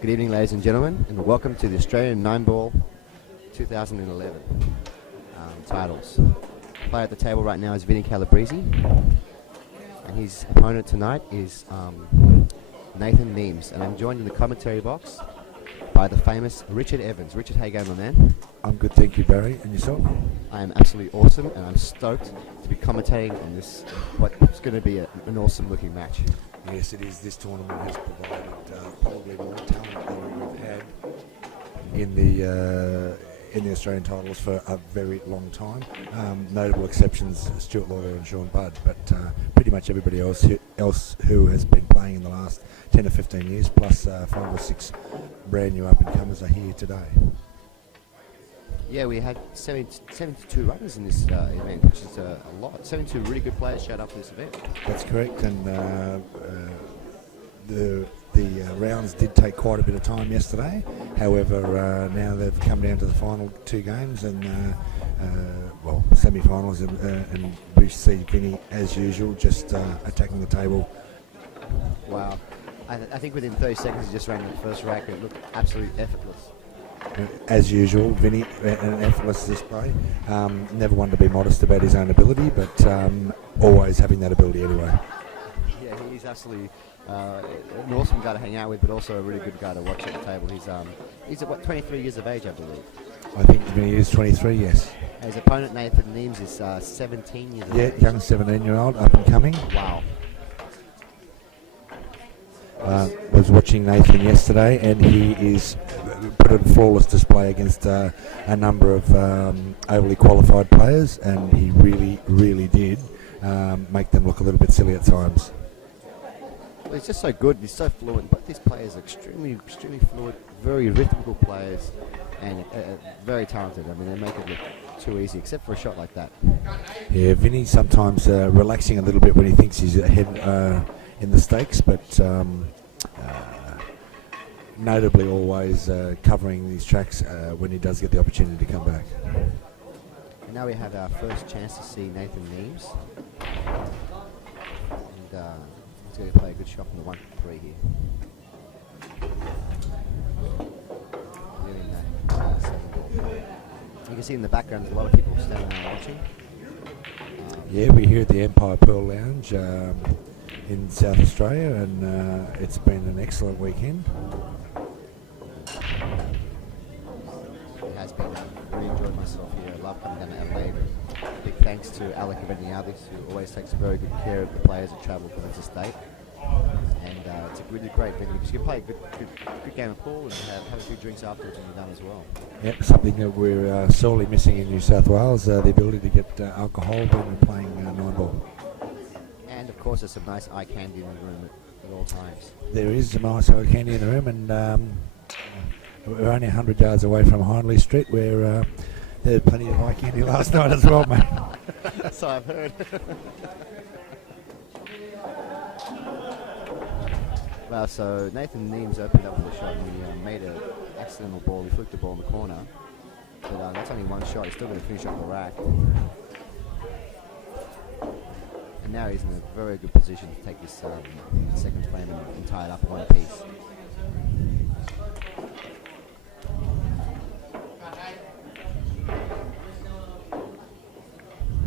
Good evening, ladies and gentlemen, and welcome to the Australian 9-Ball 2011 titles. Player at the table right now is Vinnie Calabrese, and his opponent tonight is Nathan Neems, and I'm joined in the commentary box by the famous Richard Evans. Richard, how you going, my man? I'm good, thank you, Barry. And yourself? I am absolutely awesome, and I'm stoked to be commentating on this, what's going to be an awesome-looking match. Yes, it is. This tournament has provided probably more talent than we've had in the Australian titles for a very long time. Notable exceptions, Stuart Lauder and Sean Budd, but pretty much everybody else who has been playing in the last 10 to 15 years, plus 5 or 6 brand new up-and-comers are here today. Yeah, we had 72 runners in this event, which is a lot. 72 really good players showed up for this event. That's correct, and the rounds did take quite a bit of time yesterday. However, now they've come down to the final 2 games and semi-finals, and we see Vinnie, as usual, just attacking the table. Wow. I think within 30 seconds he just ran the first rack and it looked absolutely effortless. As usual, Vinnie, an effortless display. Never one to be modest about his own ability, but always having that ability anyway. Yeah, he's absolutely an awesome guy to hang out with, but also a really good guy to watch at the table. He's 23 years of age, I believe. I think Vinnie is 23, yes. His opponent, Nathan Neems, is 17 years of age. Yeah, young 17-year-old, up and coming. Wow. Was watching Nathan yesterday, and he is put a flawless display against a number of overly qualified players, and he really did make them look a little bit silly at times. Well, he's just so good. He's so fluent. But these players are extremely fluid, very rhythmical players, and very talented. I mean, they make it look too easy, except for a shot like that. Yeah, Vinnie sometimes relaxing a little bit when he thinks he's ahead in the stakes, but notably always covering these tracks when he does get the opportunity to come back. And now we have our first chance to see Nathan Neems. And he's going to play a good shot from the 1-3 here. You can see in the background there's a lot of people standing there watching. Yeah, we're here at the Empire Pearl Lounge in South Australia, and it's been an excellent weekend. It has been. I've really enjoyed myself here. I love coming down to Adelaide. Big thanks to Alec Aveniadis, who always takes very good care of the players that travel from interstate. And it's a really great venue because you can play a good game of pool and have a few drinks afterwards when you're done as well. Yep, something that we're sorely missing in New South Wales, the ability to get alcohol when we're playing 9-ball. And of course there's some nice eye candy in the room at all times. There is some nice eye candy in the room, and we're only 100 yards away from Hindley Street, where there was plenty of eye candy last night as well, mate. So I've heard. Well, so Nathan Neems opened up with a shot and he made an accidental ball. He flicked the ball in the corner. But that's only one shot. He's still going to finish off the rack. And now he's in a very good position to take this second frame and tie it up in one piece.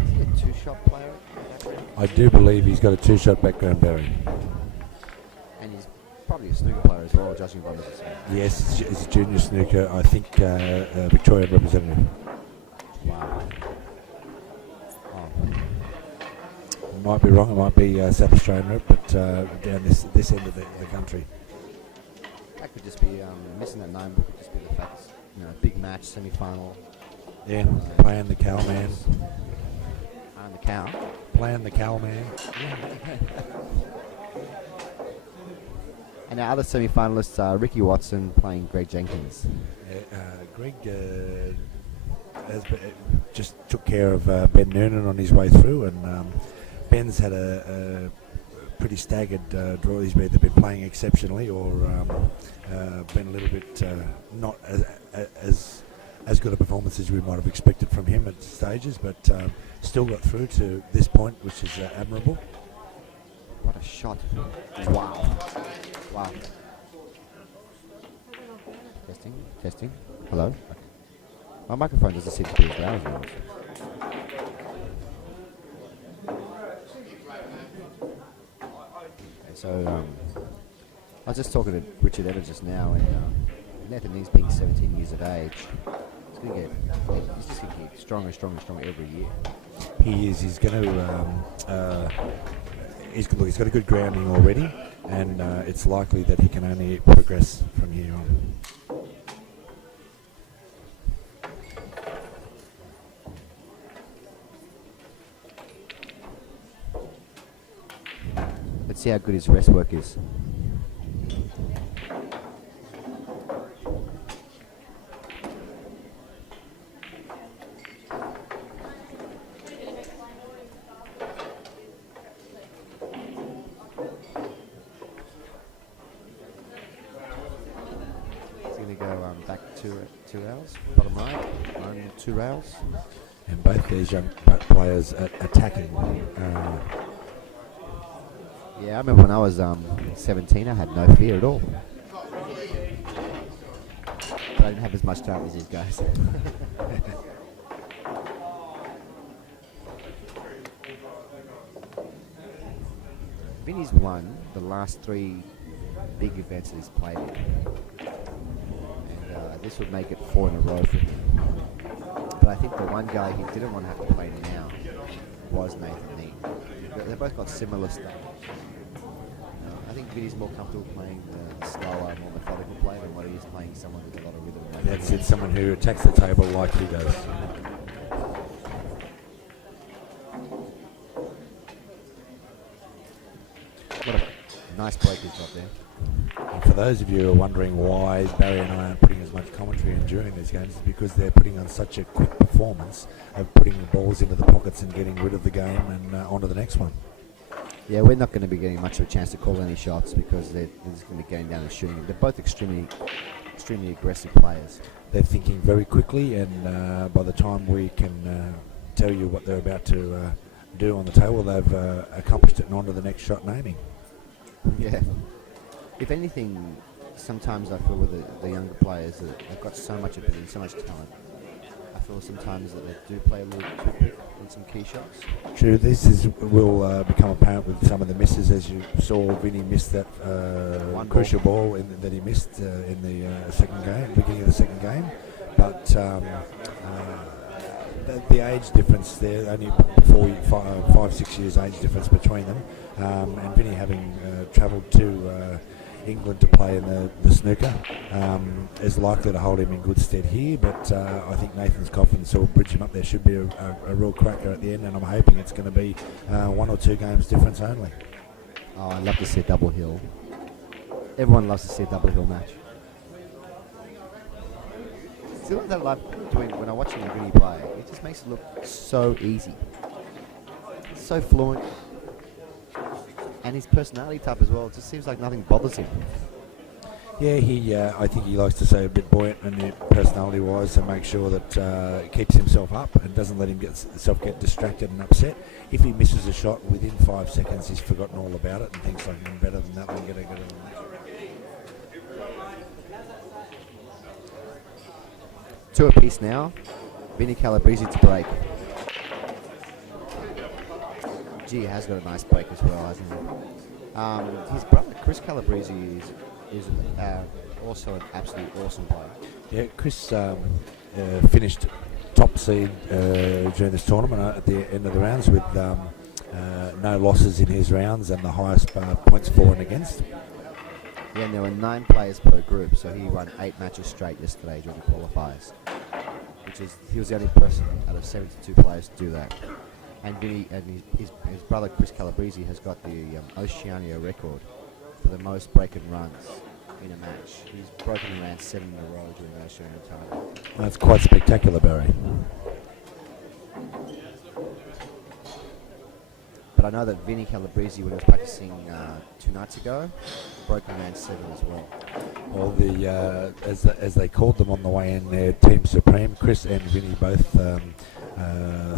Is he a 2-shot player? I do believe he's got a 2-shot background, Barry. And he's probably a snooker player as well, judging by this. Yes, it's a junior snooker, I think Victorian representative. Wow. Might be wrong, it might be South Australian rep, but down this end of the country. That could just be missing that 9 book. Could just be the fact, big match, semi-final. Yeah, playing the cow man. And the cow. Playing the cow man. And our other semi-finalists are Ricky Watson playing Greg Jenkins. Greg just took care of Ben Noonan on his way through, and Ben's had a pretty staggered draw. He's either been playing exceptionally or been a little bit not as good a performance as we might have expected from him at stages, but still got through to this point, which is admirable. What a shot. Wow. Wow. Testing. Hello. Okay. My microphone doesn't seem to be as loud as yours. Okay, so I was just talking to Richard Evans just now, and Nathan Ings being 17 years of age, he's just going to get stronger and stronger and stronger every year. He is. He's going to. He's got a good grounding already, and it's likely that he can only progress from here on. Let's see how good his rest work is. He's going to go back 2 rails, bottom right, 2 rails. And both these young players attacking. Yeah, I remember when I was 17, I had no fear at all. But I didn't have as much time as these guys. Vinny's won the last 3 big events that he's played in. And this would make it 4 in a row for him. But I think the one guy he didn't want to have to play now was Nathan Ning. They both got similar stuff. I think Vinny's more comfortable playing the slower, more methodical play than what he is playing someone with a lot of rhythm. That's it, someone who attacks the table like he does. What a nice break he's got there. And for those of you who are wondering why Barry and I aren't putting as much commentary in during these games, it's because they're putting on such a quick performance of putting the balls into the pockets and getting rid of the game and on to the next one. Yeah, we're not going to be getting much of a chance to call any shots because they're just going to be going down and shooting. They're both extremely aggressive players. They're thinking very quickly, and by the time we can tell you what they're about to do on the table, they've accomplished it and on to the next shot and aiming. Yeah. If anything, sometimes I feel with the younger players that they've got so much ability, so much talent. I feel sometimes that they do play a little too quick in some key shots. True, will become apparent with some of the misses, as you saw Vinnie miss that crucial ball that he missed in the second game, beginning of the second game. But the age difference there, only 5-6 years age difference between them, and Vinnie having travelled to England to play in the snooker is likely to hold him in good stead here, but I think Nathan's confidence will bridge him up. There should be a real cracker at the end, and I'm hoping it's going to be 1 or 2 games difference only. Oh, I'd love to see a double hill. Everyone loves to see a double hill match. See what I love doing when I'm watching Vinny play? It just makes it look so easy. So fluent. And his personality type as well, it just seems like nothing bothers him. Yeah, I think he likes to stay a bit buoyant and personality-wise and make sure that he keeps himself up and doesn't let himself get distracted and upset. If he misses a shot within 5 seconds, he's forgotten all about it and thinks like, I'm better than that one, get it. Two apiece now. Vinnie Calabrese to break. Gee, he has got a nice break as well, hasn't he? His brother, Chris Calabrese, is also an absolutely awesome player. Yeah, Chris finished top seed during this tournament at the end of the rounds with no losses in his rounds and the highest points for and against. Yeah, and there were 9 players per group, so he won 8 matches straight yesterday during the qualifiers. He was the only person out of 72 players to do that. And Vinny and his brother Chris Calabrese has got the Oceania record for the most break-and runs in a match. He's broken and ran 7 in a row during the Oceania title. That's quite spectacular, Barry. But I know that Vinnie Calabrese, when he was practicing 2 nights ago, broke and ran 7 as well. Well, as they called them on the way in, their Team Supreme, Chris and Vinnie both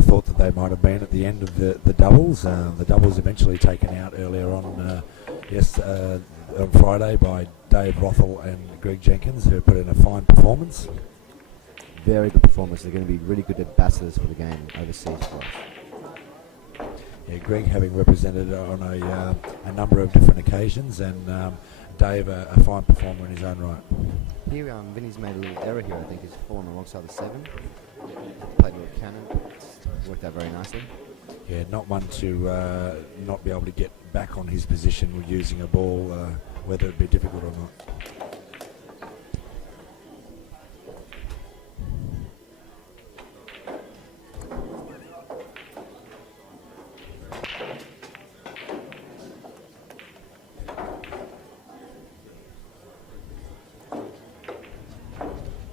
thought that they might have been at the end of the doubles. The doubles eventually taken out earlier on on Friday by Dave Rothel and Greg Jenkins, who put in a fine performance. Very good performance. They're going to be really good ambassadors for the game overseas for us. Yeah, Greg having represented on a number of different occasions, and Dave a fine performer in his own right. Here, Vinny's made a little error here. I think he's fallen alongside the 7. Played a little cannon. It's worked out very nicely. Yeah, not one to not be able to get back on his position with using a ball, whether it be difficult or not.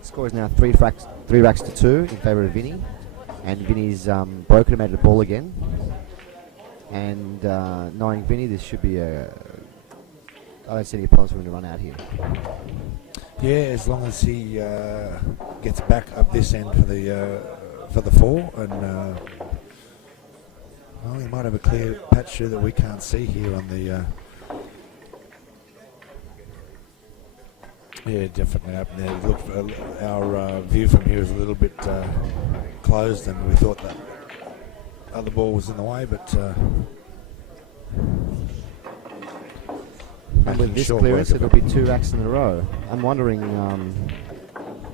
Score is now 3 racks to 2 in favour of Vinny, and Vinny's broken him out of the ball again. And knowing Vinny, this should be I don't see any problems for him to run out here. Yeah, as long as he gets back up this end for the 4, and well, he might have a clear patch through that we can't see here on the. Yeah, definitely up there. Look, our view from here is a little bit closed, and we thought that other ball was in the way, but. And with this clearance, it'll be 2 racks in a row. I'm wondering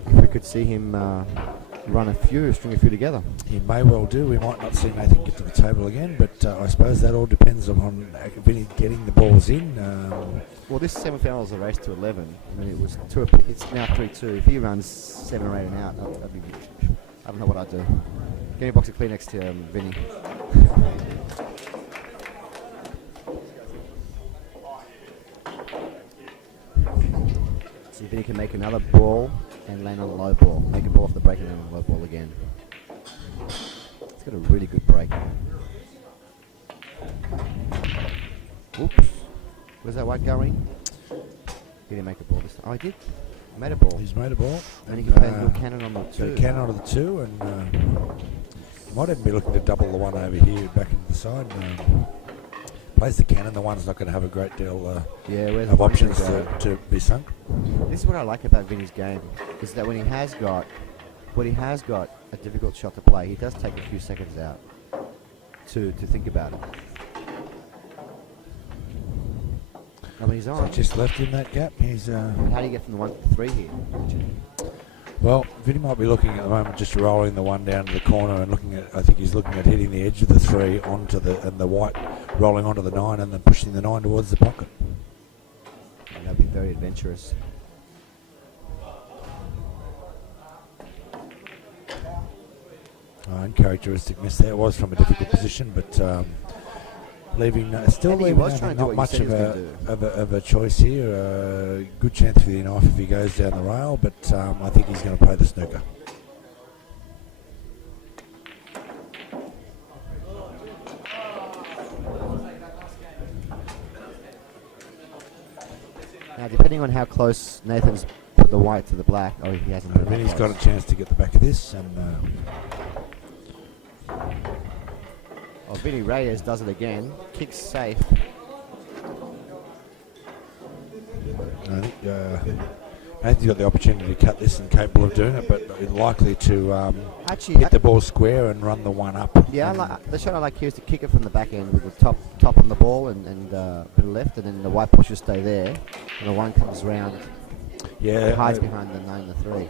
if we could see him run string a few together. He may well do. We might not see Nathan get to the table again, but I suppose that all depends on Vinny getting the balls in. Well, this semi-final is a race to 11. I mean, it's now 3-2. If he runs 7 or 8 and out, I don't know what I'd do. Give me a box of Kleenex to Vinny. See if Vinny can make another ball and land on a low ball. Make a ball off the break and land on a low ball again. He's got a really good break. Oops. Where's that white going? He didn't make a ball this time. Oh, he did? He made a ball. He's made a ball. And he can play a little cannon on the 2. Cannon on the 2, and might even be looking to double the one over here back into the side. Plays the cannon. The one's not going to have a great deal of options to be sunk. This is what I like about Vinny's game, is that when he has got a difficult shot to play, he does take a few seconds out to think about it. I mean, he's on. So just left in that gap. He's. How do you get from the 1 to 3 here? Well, Vinny might be looking at the moment, just rolling the one down to the corner and looking at. I think he's looking at hitting the edge of the 3 onto the white, rolling onto the 9, and then pushing the 9 towards the pocket. And that'd be very adventurous. Uncharacteristic miss there. It was from a difficult position, but leaving not much of a choice here. Good chance for the knife if he goes down the rail, but I think he's going to play the snooker. Now, depending on how close Nathan's put the white to the black, he hasn't. Vinny's got a chance to get the back of this, and. Vinny Reyes does it again. Kicks safe. I think Nathan's got the opportunity to cut this and capable of doing it, but likely to hit the ball square and run the one up. Yeah, the shot I like here is to kick it from the back end with the top on the ball and a bit of left, and then the white ball should stay there, and the one comes round. Yeah, hides behind the 9 and the 3.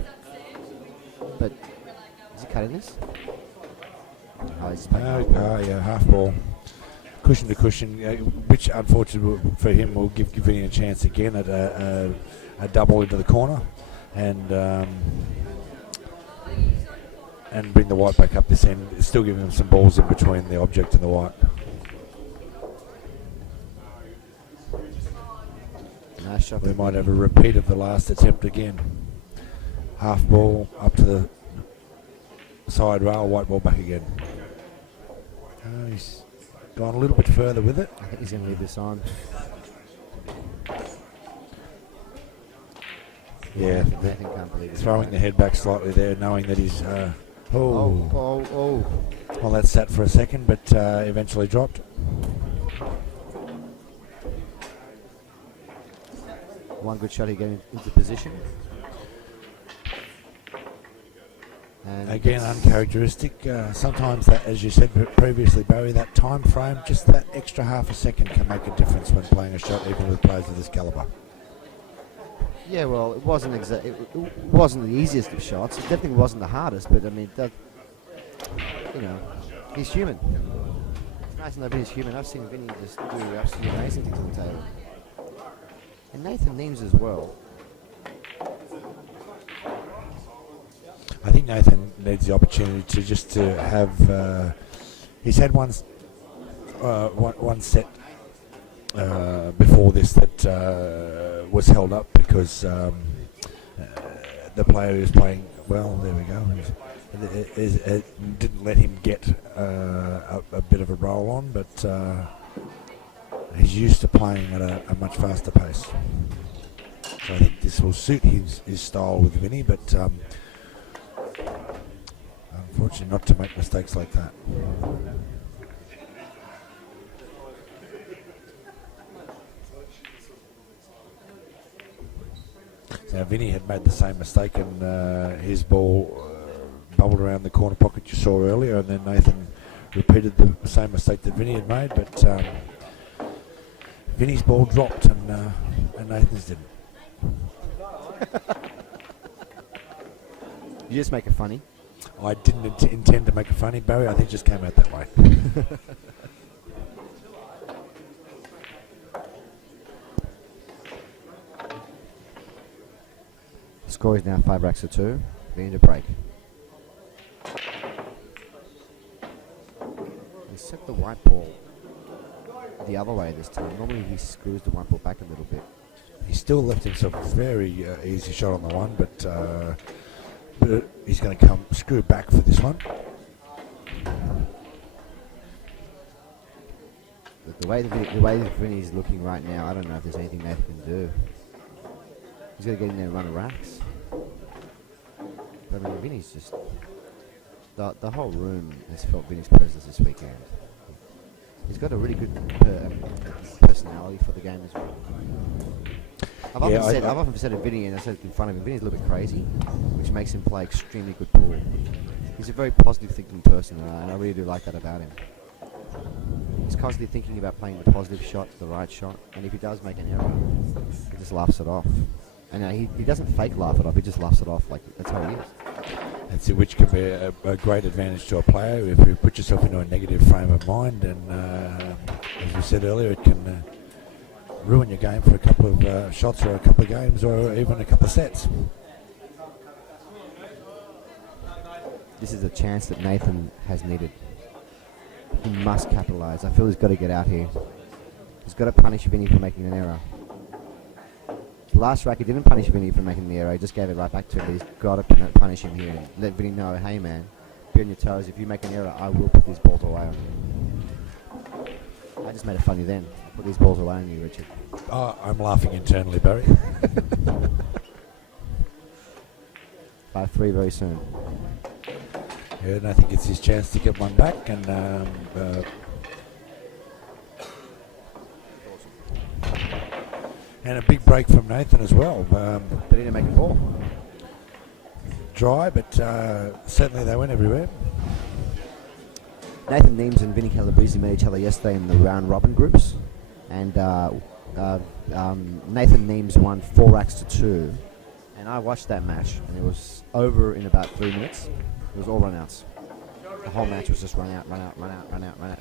But is he cutting this? Oh, he's yeah, half ball, cushion to cushion, which unfortunately for him will give Vinny a chance again at a double into the corner, and bring the white back up this end, still giving him some balls in between the object and the white. Nice shot. We might have a repeat of the last attempt again. Half ball up to the side rail, white ball back again. He's gone a little bit further with it. I think he's going to leave this on. Yeah, Nathan can't believe it. Throwing the head back slightly there, knowing that he's. Well, that sat for a second, but eventually dropped. one good shot, he get into position. And again, uncharacteristic. Sometimes that, as you said previously, Barry, that time frame, just that extra half a second can make a difference when playing a shot, even with players of this calibre. yeah, well, it wasn't it wasn't the easiest of shots. It definitely wasn't the hardest, but I mean, he's human. It's nice to know he's human. I've seen Vinny just do absolutely amazing things on the table, and Nathan Neems as well. I think Nathan needs the opportunity to have. He's had one set before this that was held up because the player who was playing well. There we go. It didn't let him get a bit of a roll on, but he's used to playing at a much faster pace. So I think this will suit his style with Vinnie, but. Unfortunately, not to make mistakes like that. So Vinnie had made the same mistake, and his ball bubbled around the corner pocket you saw earlier, and then Nathan repeated the same mistake that Vinnie had made, but Vinnie's ball dropped, and Nathan's didn't. You just make it funny. I didn't intend to make it funny, Barry. I think it just came out that way. The score is now 5 racks to 2. Vinny to break. He set the white ball the other way this time. Normally he screws the white ball back a little bit. He still left himself a very easy shot on the one, but he's going to come screw back for this one. The way Vinny's looking right now, I don't know if there's anything Nathan can do. He's got to get in there and run the racks. But I mean, Vinny's just... The whole room has felt Vinny's presence this weekend. He's got a really good personality for the game as well. I've often said to Vinny, and I said in front of him, Vinny's a little bit crazy, which makes him play extremely good pool. He's a very positive thinking person, and I really do like that about him. He's constantly thinking about playing the positive shot, the right shot, and if he does make an error, he just laughs it off. And he doesn't fake laugh it off, he just laughs it off, like that's how he is. That's it, which can be a great advantage to a player if you put yourself into a negative frame of mind, and as we said earlier, it can ruin your game for a couple of shots or a couple of games or even a couple of sets. This is a chance that Nathan has needed. He must capitalise. I feel he's got to get out here. He's got to punish Vinny for making an error. The last rack, he didn't punish Vinny for making the error. He just gave it right back to him. He's got to punish him here and let Vinny know, hey man, be on your toes. If you make an error, I will put these balls away on you. I just made it funny then. Put these balls away on you, Richard. Oh, I'm laughing internally, Barry. 5-3 very soon. Yeah, and I think it's his chance to get one back, and a big break from Nathan as well. They didn't make a ball. Dry, but certainly they went everywhere. Nathan Neems and Vinnie Calabrese met each other yesterday in the round robin groups, and Nathan Neems won 4 racks to 2, and I watched that match, and it was over in about 3 minutes. It was all run-outs. The whole match was just run out.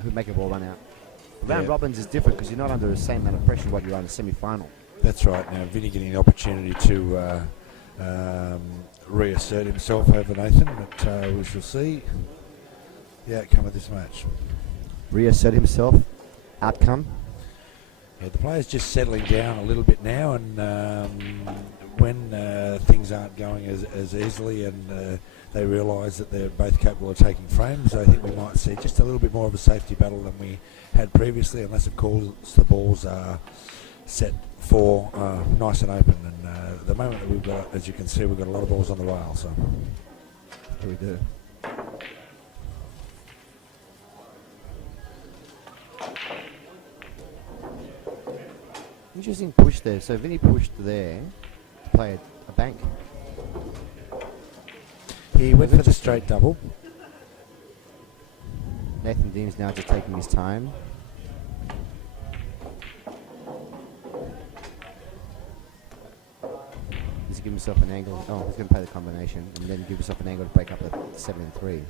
Who'd make a ball run out? Round robins is different because you're not under the same amount of pressure what you're on the semi-final. That's right. Now Vinny getting the opportunity to reassert himself over Nathan, but we shall see the outcome of this match. Reassert himself. Outcome. Yeah, the players just settling down a little bit now, and when things aren't going as easily, and they realise that they're both capable of taking frames, I think we might see just a little bit more of a safety battle than we had previously, unless of course the balls are set for nice and open. And at the moment that we've got, as you can see, we've got a lot of balls on the rail. So Here we do. Interesting push there. So Vinnie pushed there to play a bank. He went for the straight double. Nathan Dean's now just taking his time. He's giving himself an angle. Oh, he's going to play the combination and then give himself an angle to break up the 7 and 3.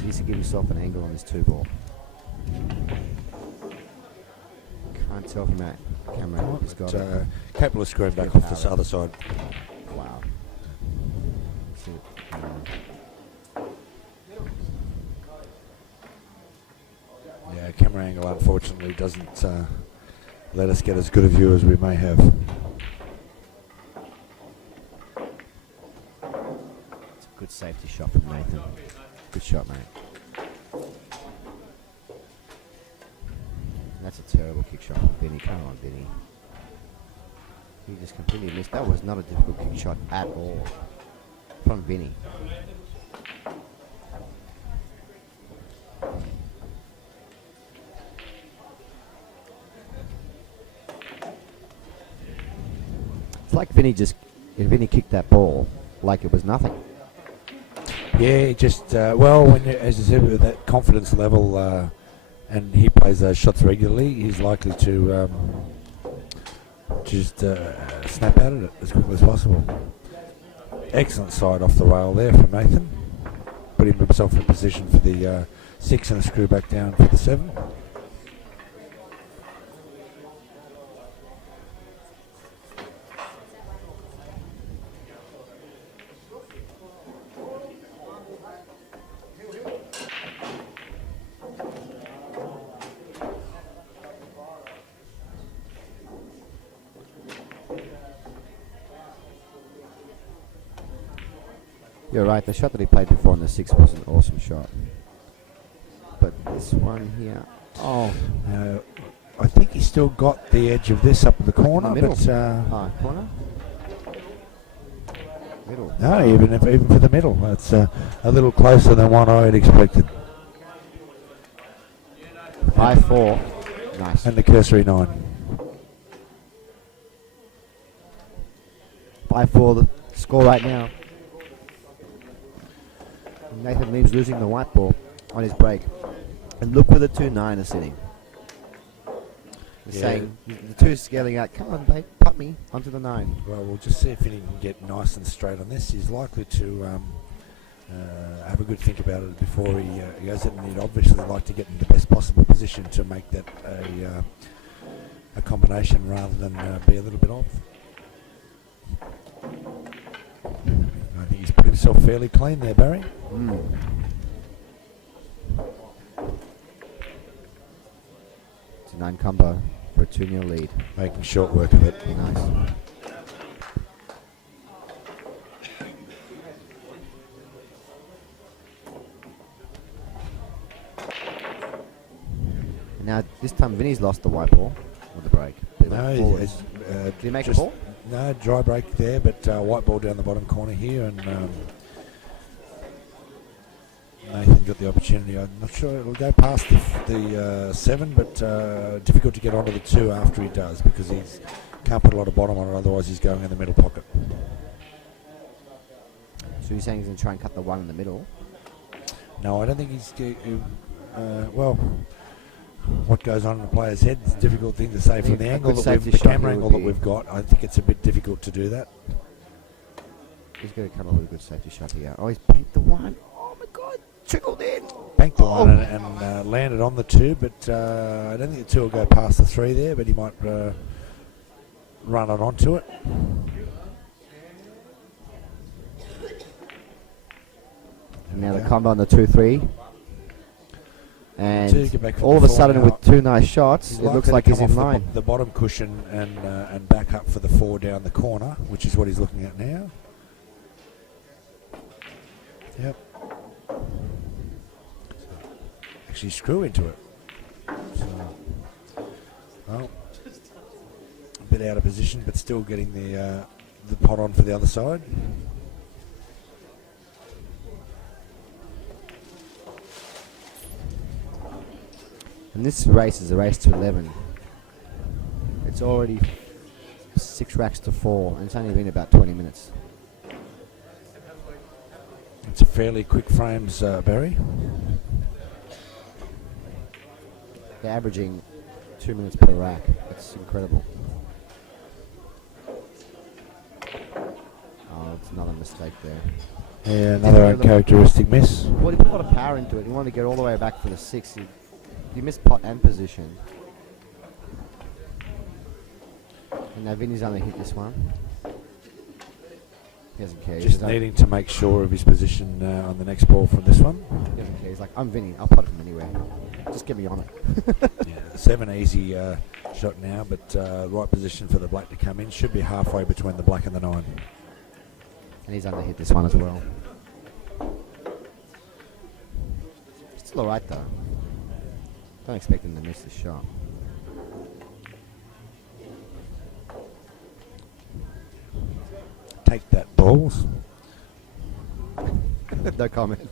He needs to give himself an angle on this 2 ball. Can't tell from that camera. He's got capable of screwing back off this other side. Wow. That's it. Yeah, camera angle unfortunately doesn't let us get as good a view as we may have. It's a good safety shot from Nathan. Good shot, mate. That's a terrible kick shot from Vinnie. Come on, Vinnie. He just completely missed. That was not a difficult kick shot at all from Vinnie. It's like Vinnie kicked that ball like it was nothing. Yeah, just well, when you, as you said, with that confidence level, and he plays those shots regularly, he's likely to just snap out at it as quickly as possible. Excellent side off the rail there from Nathan. Putting himself in position for the 6 and a screw back down for the 7. You're right, the shot that he played before on the 6 was an awesome shot. But this one here, I think he's still got the edge of this up in the corner. In the middle. But, Corner? Middle. no, even for the middle, that's a little closer than what I had expected. 5-4. Nice. And the cursory 9. 5-4, the score right now. Nathan Leem's losing the white ball on his break. And look where the 2-9 are sitting. They're saying, the 2's scaling out, come on, babe, put me onto the 9. Well, we'll just see if he can get nice and straight on this. He's likely to have a good think about it before he goes in, and he'd obviously like to get in the best possible position to make that a combination rather than be a little bit off. I think he's put himself fairly clean there, Barry. It's a 9 combo for a 2-0 lead. Making short work of it. Nice. And now this time Vinnie's lost the white ball on the break. No, Did he make a ball? No, dry break there, but white ball down the bottom corner here, and Nathan got the opportunity. I'm not sure it'll go past the 7, but difficult to get onto the 2 after he does, because he can't put a lot of bottom on it, otherwise he's going in the middle pocket. So you're saying he's going to try and cut the 1 in the middle? No, I don't think he's... well, what goes on in a player's head is a difficult thing to say. From the angle that the camera angle that we've got, I think it's a bit difficult to do that. He's going to come up with a good safety shot here. Oh, he's banked the 1. Oh my God, trickled in. Banked the 1 and landed on the 2, but I don't think the 2 will go past the 3 there, but he might run it onto it. And now the combo on the 2-3. And all of a sudden, now, with 2 nice shots, it looks like he's in line. The bottom cushion and back up for the 4 down the corner, which is what he's looking at now. Yep. Actually, screw into it. So, well, a bit out of position, but still getting the pot on for the other side. And this race is a race to 11. It's It's already 6 racks to 4, and it's only been about 20 minutes. It's a fairly quick frames, Barry. They're averaging 2 minutes per rack. It's incredible. Oh, it's another mistake there. Yeah, another uncharacteristic miss. Well, he put a lot of power into it. He wanted to get all the way back for the 6. He missed pot and position. And now Vinny's only hit this one. He doesn't care. Just needing to make sure of his position on the next ball from this one. He doesn't care. He's like, I'm Vinny. I'll pot it from anywhere. Just get me on it. Yeah, 7 easy shot now, but right position for the black to come in. Should be halfway between the black and the 9. And he's underhit this one as well. Still alright though. Don't expect him to miss the shot. Take that, balls. No comment.